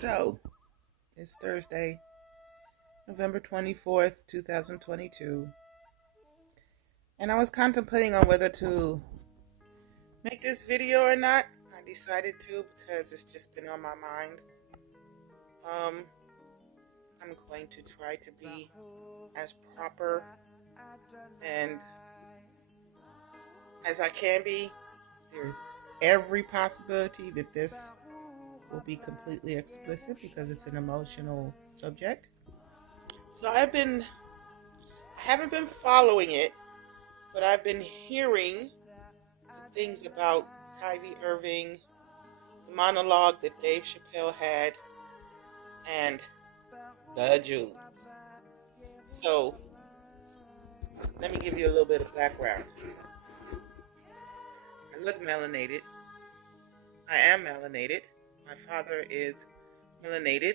So, it's Thursday, November 24th, 2022. And I was contemplating on whether to make this video or not. I decided to because it's just been on my mind. I'm going to try to be as proper and as I can be. There's every possibility that this will be completely explicit because it's an emotional subject. So I haven't been following it, but I've been hearing things about Kyrie Irving, the monologue that Dave CHappelle had, and the Jews. So, let me give you a little bit of background. I look melanated. I am melanated. My father is melanated.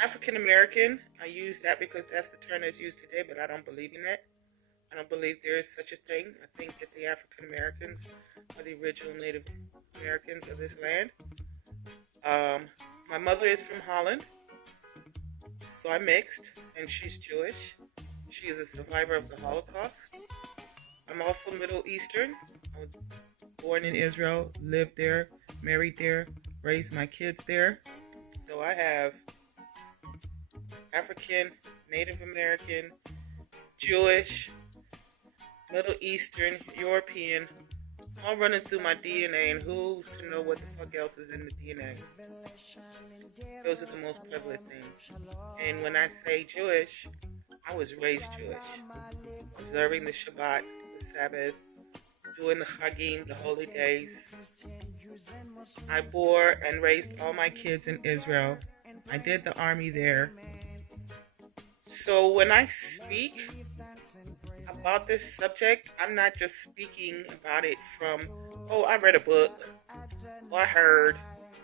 African American, I use that because that's the term that's used today, but I don't believe in that. I don't believe there is such a thing. I think that the African Americans are the original Native Americans of this land. My mother is from Holland, so I'm mixed, and she's Jewish. She is a survivor of the Holocaust. I'm also Middle Eastern. I was born in Israel, lived there, married there, raised my kids there. So I have African, Native American, Jewish, Middle Eastern, European, all running through my DNA, and who's to know what the fuck else is in the DNA? Those are the most prevalent things. And when I say Jewish, I was raised Jewish, observing the Shabbat, the Sabbath, doing the Chagim, the holy days. I bore and raised all my kids in Israel. I did the army there. So when I speak about this subject, I'm not just speaking about it from, oh, I read a book, or I heard,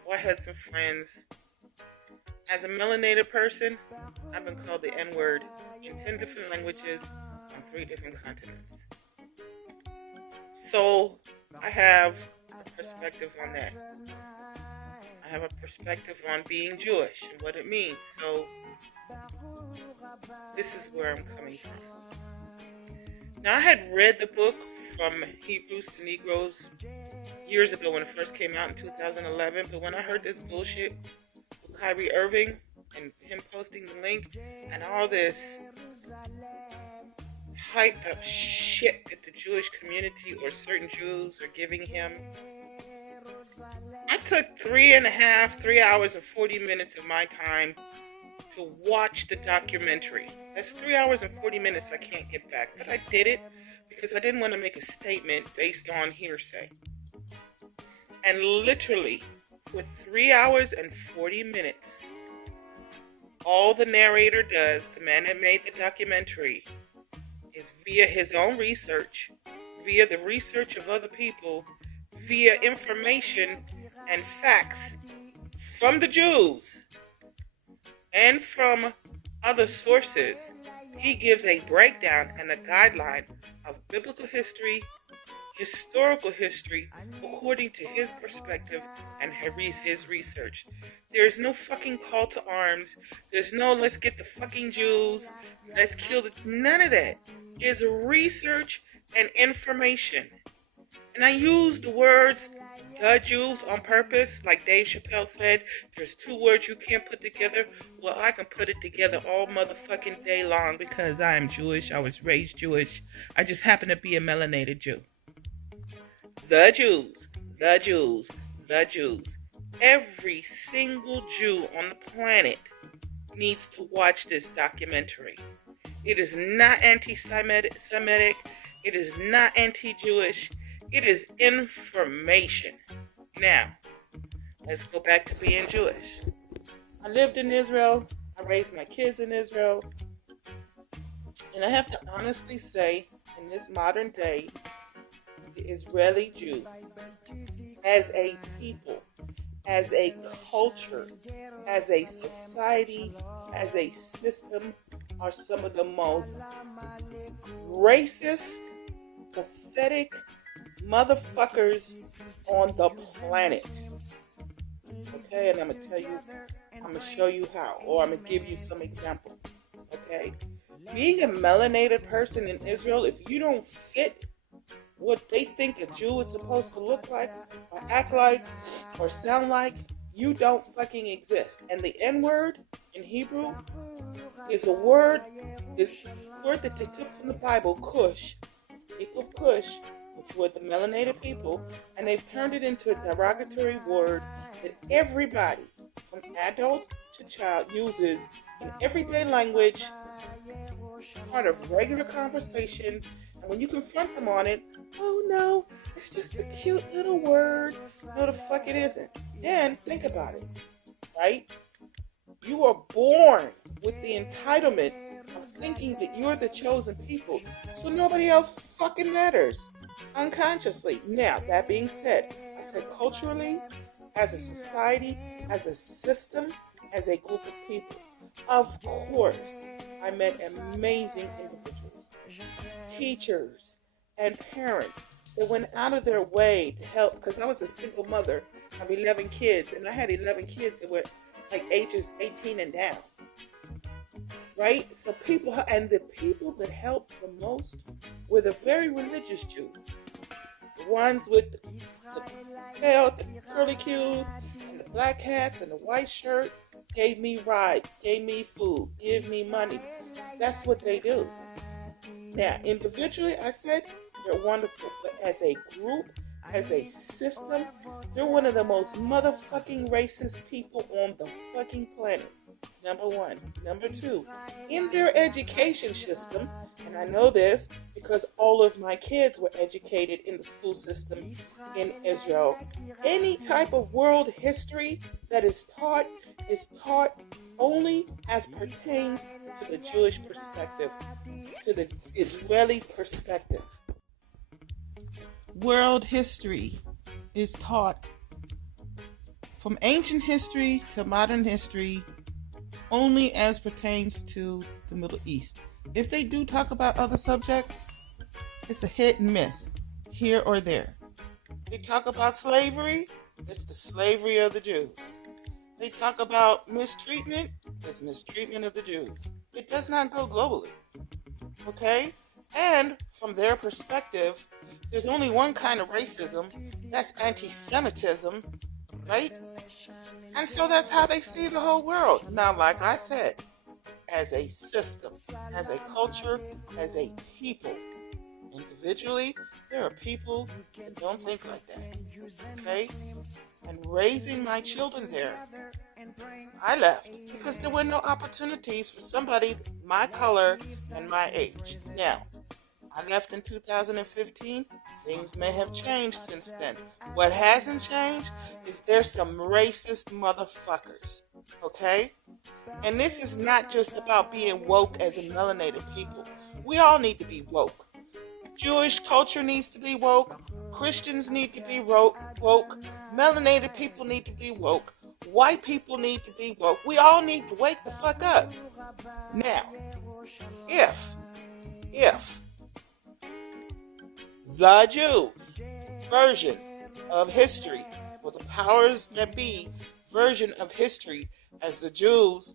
or I had some friends. As a melanated person, I've been called the N-word in 10 different languages on 3 different continents. So I have a perspective on that. I have a perspective on being Jewish and what it means. So this is where I'm coming from. Now, I had read the book From Hebrews to Negroes years ago when it first came out in 2011, but when I heard this bullshit with Kyrie Irving and him posting the link and all this hyped up shit that the Jewish community or certain Jews are giving him, I took 3 hours and 40 minutes of my time to watch the documentary. That's 3 hours and 40 minutes I can't get back. But I did it because I didn't want to make a statement based on hearsay. And literally, for 3 hours and 40 minutes, all the narrator does, the man that made the documentary, is via his own research, via the research of other people, via information and facts from the Jews and from other sources, he gives a breakdown and a guideline of biblical history, historical history, according to his perspective and his research. There is no fucking call to arms. There's no let's get the fucking Jews, let's kill the... None of that. There's research and information. And I use the words the Jews on purpose, like Dave CHappelle said, there's 2 words you can't put together. Well, I can put it together all motherfucking day long because I am Jewish. I was raised Jewish. I just happen to be a melanated Jew. The Jews, the Jews, the Jews. Every single Jew on the planet needs to watch this documentary. It is not anti-Semitic. It is not anti-Jewish. It is information. Now, let's go back to being Jewish. I lived in Israel. I raised my kids in Israel. And I have to honestly say, in this modern day, the Israeli Jew, as a people, as a culture, as a society, as a system, are some of the most racist, pathetic motherfuckers on the planet. Okay, and I'm going to tell you I'm going to show you how, or I'm going to give you some examples. Okay? Being a melanated person in Israel, if you don't fit what they think a Jew is supposed to look like, or act like, or sound like, you don't fucking exist. And the N-word in Hebrew is a word that they took from the Bible, Cush, people of Cush, which were the melanated people, and they've turned it into a derogatory word that everybody, from adult to child, uses in everyday language, part of regular conversation. And when you confront them on it, oh no, it's just a cute little word. No, the fuck it isn't. And think about it, right? You are born with the entitlement of thinking that you're the chosen people, so nobody else fucking matters, unconsciously. Now, that being said, I said culturally, as a society, as a system, as a group of people, of course, I met amazing individuals, teachers, and parents that went out of their way to help, because I was a single mother of 11 kids, and I had 11 kids that were like ages 18 and down, right? So the people that helped the most were the very religious Jews, the ones with the pale, the curly cues, and the black hats and the white shirt, gave me rides, gave me food, give me money. That's what they do. Now, individually, I said they're wonderful, but as a group, as a system, they're one of the most motherfucking racist people on the fucking planet. Number one. Number two, in their education system, and I know this because all of my kids were educated in the school system in Israel, any type of world history that is taught only as pertains to the Jewish perspective, to the Israeli perspective. World history is taught from ancient history to modern history only as pertains to the Middle East. If they do talk about other subjects, it's a hit and miss, here or there. They talk about slavery, it's the slavery of the Jews. They talk about mistreatment, it's mistreatment of the Jews. It does not go globally, okay? And from their perspective, there's only one kind of racism, that's anti-Semitism, right? And so that's how they see the whole world. Now, like I said, as a system, as a culture, as a people, individually, there are people that don't think like that, okay? And raising my children there, I left because there were no opportunities for somebody my color and my age. Now, I left in 2015. Things may have changed since then. What hasn't changed is there's some racist motherfuckers, okay? And this is not just about being woke as a melanated people. We all need to be woke. Jewish culture needs to be woke. Christians need to be woke. Melanated people need to be woke. White people need to be woke. We all need to wake the fuck up. Now, if the Jews version of history, or the powers that be version of history as the Jews,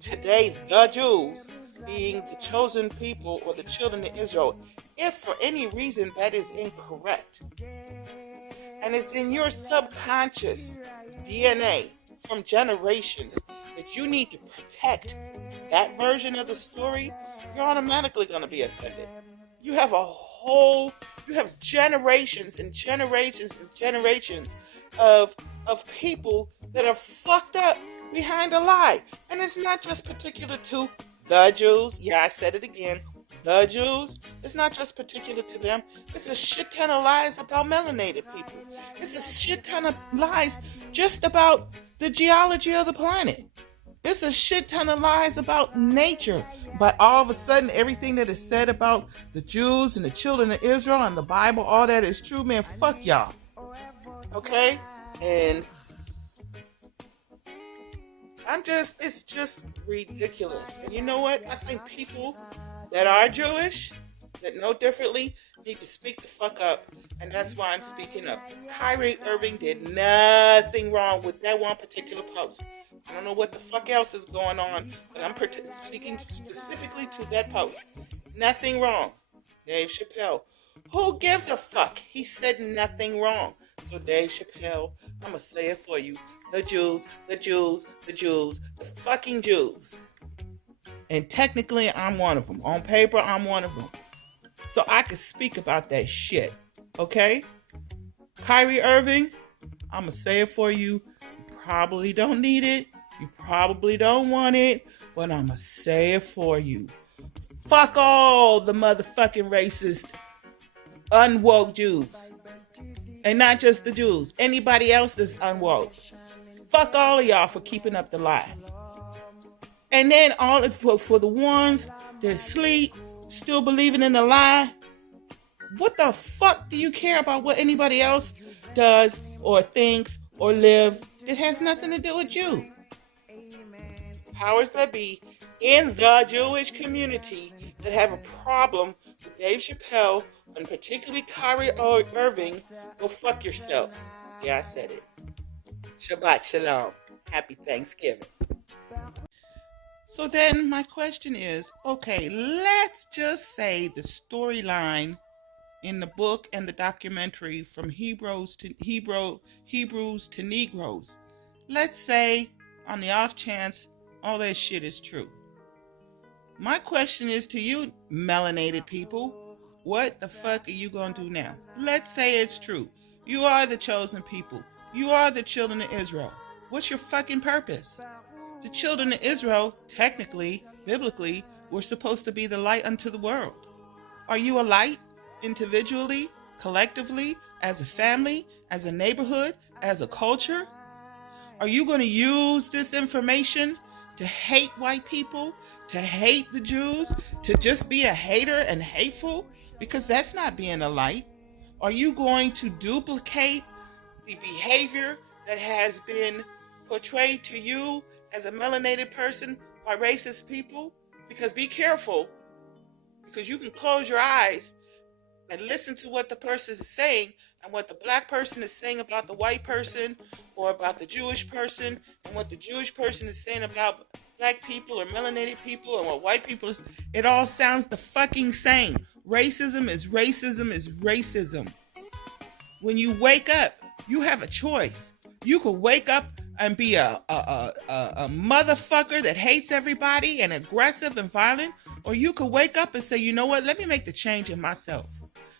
today the Jews being the chosen people or the children of Israel, if for any reason that is incorrect, and it's in your subconscious DNA from generations that you need to protect that version of the story, you're automatically going to be offended. You have generations and generations and generations of people that are fucked up behind a lie. And it's not just particular to the Jews. Yeah, I said it again. The Jews. It's not just particular to them. It's a shit ton of lies about melanated people. It's a shit ton of lies just about the geology of the planet. It's a shit ton of lies about nature. But all of a sudden, everything that is said about the Jews and the children of Israel and the Bible, all that is true, man, fuck y'all. Okay? And it's just ridiculous. And you know what? I think people that are Jewish, that know differently, need to speak the fuck up And that's why I'm speaking up. Kyrie Irving did nothing wrong with that one particular post. I don't know what the fuck else is going on, but I'm speaking specifically to that post. Nothing wrong. Dave Chappelle. Who gives a fuck? He said nothing wrong. So Dave Chappelle, I'm going to say it for you. The Jews, the Jews, the Jews, the fucking Jews. And technically, I'm one of them. On paper, I'm one of them. So I could speak about that shit. Okay? Kyrie Irving, I'm going to say it for you. You probably don't need it. You probably don't want it. But I'm going to say it for you. Fuck all the motherfucking racist, unwoke Jews. And not just the Jews. Anybody else that's unwoke. Fuck all of y'all for keeping up the lie. And then all for the ones that sleep, still believing in the lie. What the fuck do you care about what anybody else does or thinks or lives? It has nothing to do with you. Powers that be in the Jewish community that have a problem with Dave Chappelle and particularly Kyrie Irving, go fuck yourselves. Yeah, I said it. Shabbat Shalom. Happy Thanksgiving. So then my question is, okay, let's just say the storyline in the book and the documentary from Hebrews to Negroes. Let's say on the off chance all that shit is true. My question is to you, melanated people, what the fuck are you going to do now? Let's say it's true. You are the chosen people. You are the children of Israel. What's your fucking purpose? The children of Israel, technically, biblically, were supposed to be the light unto the world. Are you a light? Individually, collectively, as a family, as a neighborhood, as a culture? Are you going to use this information to hate white people, to hate the Jews, to just be a hater and hateful? Because that's not being a light. Are you going to duplicate the behavior that has been portrayed to you as a melanated person by racist people? Because be careful, because you can close your eyes and listen to what the person is saying and what the black person is saying about the white person or about the Jewish person and what the Jewish person is saying about black people or melanated people and what white people is. It all sounds the fucking same. Racism is racism is racism. When you wake up, you have a choice. You could wake up and be a motherfucker that hates everybody and aggressive and violent, or you could wake up and say, you know what, let me make the change in myself.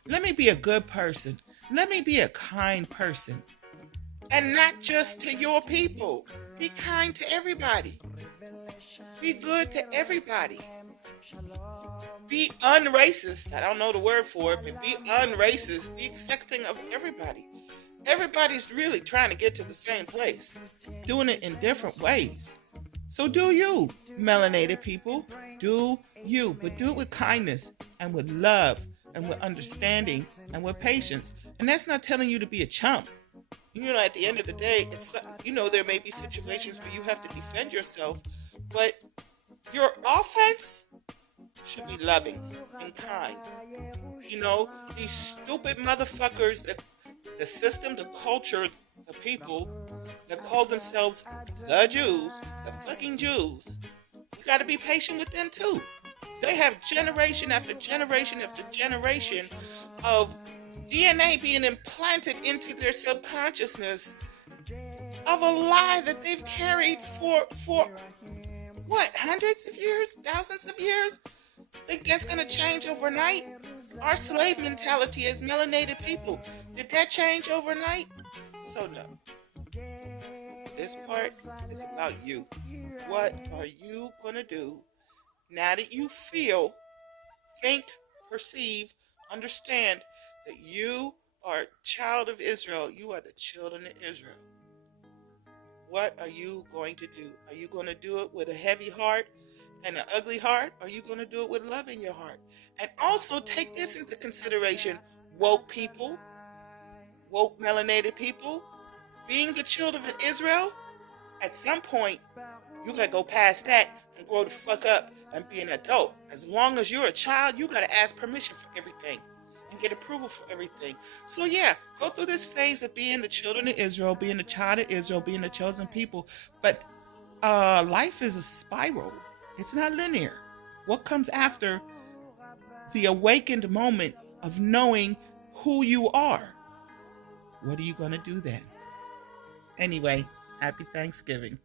Let me be a good person. Let me be a kind person. And not just to your people. Be kind to everybody. Be good to everybody. Be unracist. I don't know the word for it, but be unracist. Be accepting of everybody. Everybody's really trying to get to the same place, doing it in different ways. So do you, melanated people. Do you, but do it with kindness and with love and with understanding and with patience. And that's not telling you to be a chump. You know, at the end of the day, it's, you know, there may be situations where you have to defend yourself, but your offense should be loving and kind. You know, these stupid motherfuckers, the system, the culture, the people that call themselves the Jews, the fucking Jews, you got to be patient with them too. They have generation after generation after generation of DNA being implanted into their subconsciousness of a lie that they've carried for what, hundreds of years, thousands of years? Think that's going to change overnight? Our slave mentality as melanated people, did that change overnight? So no. This part is about you. What are you going to do now that you feel, think, perceive, understand that you are a child of Israel? You are the children of Israel. What are you going to do? Are you going to do it with a heavy heart and an ugly heart? Or are you going to do it with love in your heart? And also take this into consideration, woke people, woke melanated people, being the children of Israel, at some point, you got to go past that and grow the fuck up and be an adult. As long as you're a child, you got to ask permission for everything. and get approval for everything. So yeah, go through this phase of being the children of Israel, being the child of Israel, being the chosen people. But life is a spiral. It's not linear. What comes after the awakened moment of knowing who you are? What are you going to do then? Anyway, happy Thanksgiving.